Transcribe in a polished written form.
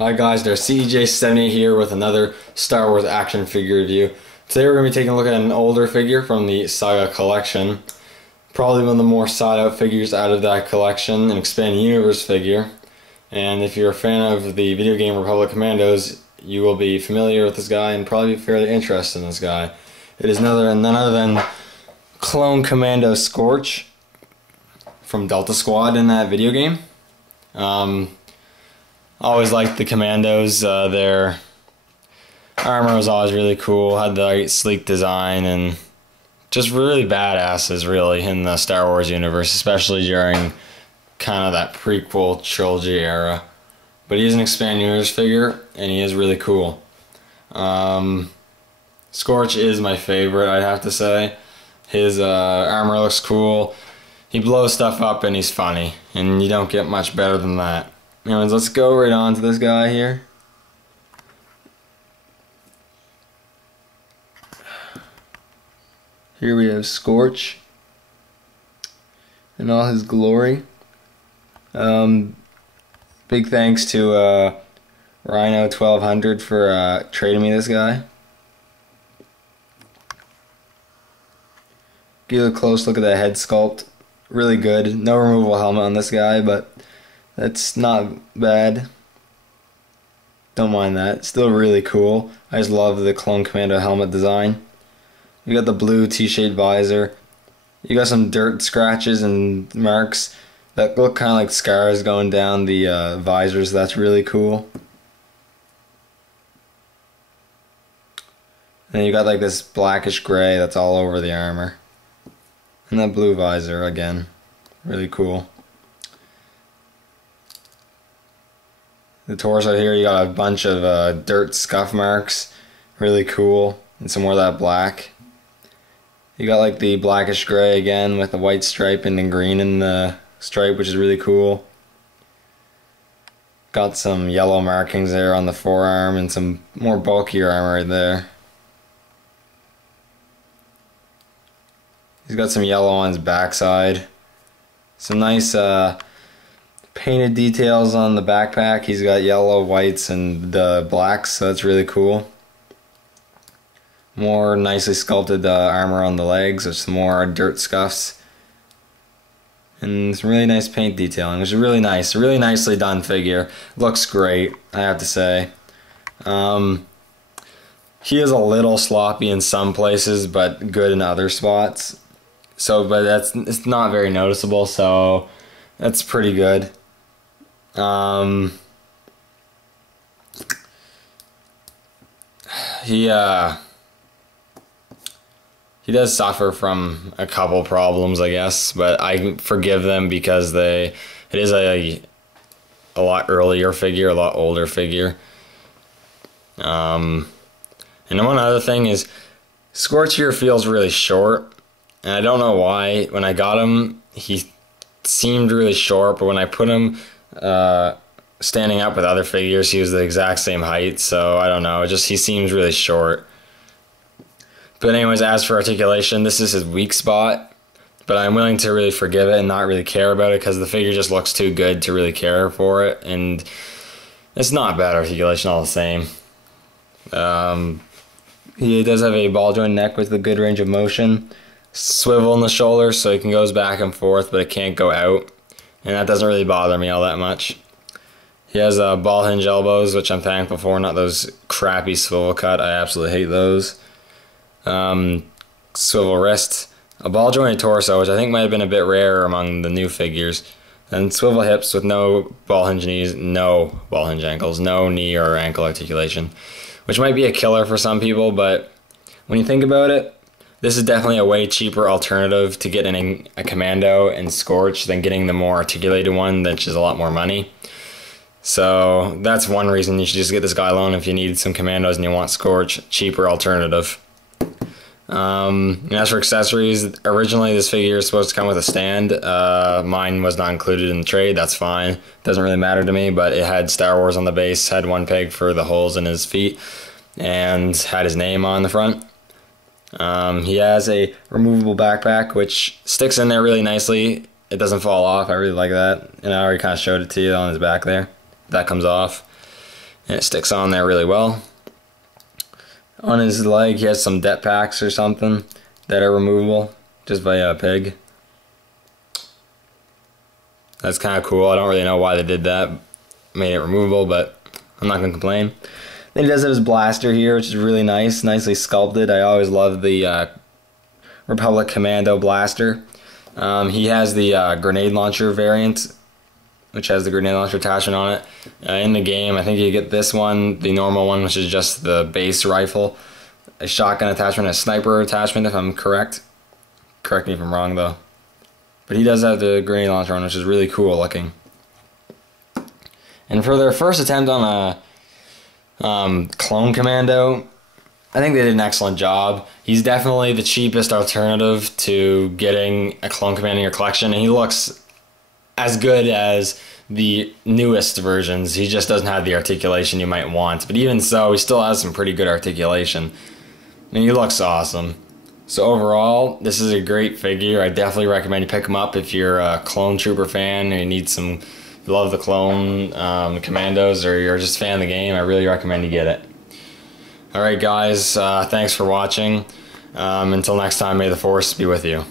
Hi guys, there's CJ78 here with another Star Wars action figure review. Today we're going to be taking a look at an older figure from the Saga collection. Probably one of the more sought out figures out of that collection, an expanded universe figure. And if you're a fan of the video game Republic Commandos, you will be familiar with this guy and probably be fairly interested in this guy. It is none other than clone Commando Scorch from Delta Squad in that video game. Always liked the Commandos. Their armor was always really cool, had the sleek design, and just really badasses really in the Star Wars universe, especially during kind of that prequel trilogy era. But he is an expanded universe figure, and he is really cool. Scorch is my favorite, I'd have to say. His armor looks cool. He blows stuff up and he's funny, and you don't get much better than that. Anyways, let's go right on to this guy here. Here we have Scorch in all his glory. Big thanks to Rhino 1200 for trading me this guy. Give a close look at that head sculpt. Really good. No removable helmet on this guy, but that's not bad. Don't mind that. Still really cool. I just love the Clone Commando helmet design. You got the blue T-shaped visor. You got some dirt scratches and marks that look kind of like scars going down the visors. That's really cool. And you got like this blackish gray that's all over the armor. And that blue visor again. Really cool. The torso here, you got a bunch of dirt scuff marks. Really cool. And some more of that black. You got like the blackish gray again with the white stripe and the green in the stripe, which is really cool. Got some yellow markings there on the forearm and some more bulkier armor right there. He's got some yellow on his backside. Some nice painted details on the backpack. He's got yellow, whites, and blacks, so that's really cool. More nicely sculpted armor on the legs, with some more dirt scuffs. And some really nice paint detailing, which is really nice. A really nicely done figure. Looks great, I have to say. He is a little sloppy in some places, but good in other spots. But it's not very noticeable, so that's pretty good. He does suffer from a couple problems, I guess, but I forgive them because it is a lot earlier figure, a lot older figure. And one other thing is, Scorch here feels really short. And I don't know why. When I got him, he seemed really short, but when I put him standing up with other figures, he was the exact same height, so I don't know, he seems really short. But anyways, as for articulation, this is his weak spot, but I'm willing to really forgive it and not really care about it because the figure just looks too good to really care for it, and it's not bad articulation all the same. He does have a ball joint neck with a good range of motion. Swivel in the shoulders so it goes back and forth, but it can't go out, and that doesn't really bother me all that much. He has ball hinge elbows, which I'm thankful for, not those crappy swivel cut. I absolutely hate those. Swivel wrist, a ball jointed torso, which I think might have been a bit rare among the new figures, and swivel hips with no ball hinge knees, no ball hinge ankles, no knee or ankle articulation, which might be a killer for some people, but when you think about it, this is definitely a way cheaper alternative to getting a Commando and Scorch than getting the more articulated one, which is a lot more money. So that's one reason you should just get this guy alone if you need some Commandos and you want Scorch, cheaper alternative. And as for accessories, originally this figure is supposed to come with a stand. Mine was not included in the trade, that's fine. Doesn't really matter to me, but it had Star Wars on the base, had one peg for the holes in his feet, and had his name on the front. He has a removable backpack which sticks in there really nicely. It doesn't fall off. I really like that, and I already kind of showed it to you on his back there. That comes off. and it sticks on there really well. On his leg, he has some det packs or something that are removable just by a pig. That's kind of cool. I don't really know why they did that, made it removable, but I'm not gonna complain. Then he does have his blaster here, which is really nice, nicely sculpted. I always love the Republic Commando blaster. He has the grenade launcher variant, which has the grenade launcher attachment on it. In the game, I think you get this one, the normal one, which is just the base rifle, a shotgun attachment, a sniper attachment, if I'm correct. Correct me if I'm wrong, though. But he does have the grenade launcher one, which is really cool looking. And for their first attempt on a clone commando, I think they did an excellent job. He's definitely the cheapest alternative to getting a clone commando in your collection, and he looks as good as the newest versions. He just doesn't have the articulation you might want, but even so, he still has some pretty good articulation, and he looks awesome. So overall, this is a great figure. I definitely recommend you pick him up if you're a clone trooper fan and you need some, you love the clone commandos, or you're just a fan of the game. I really recommend you get it. Alright guys, thanks for watching. Until next time, may the Force be with you.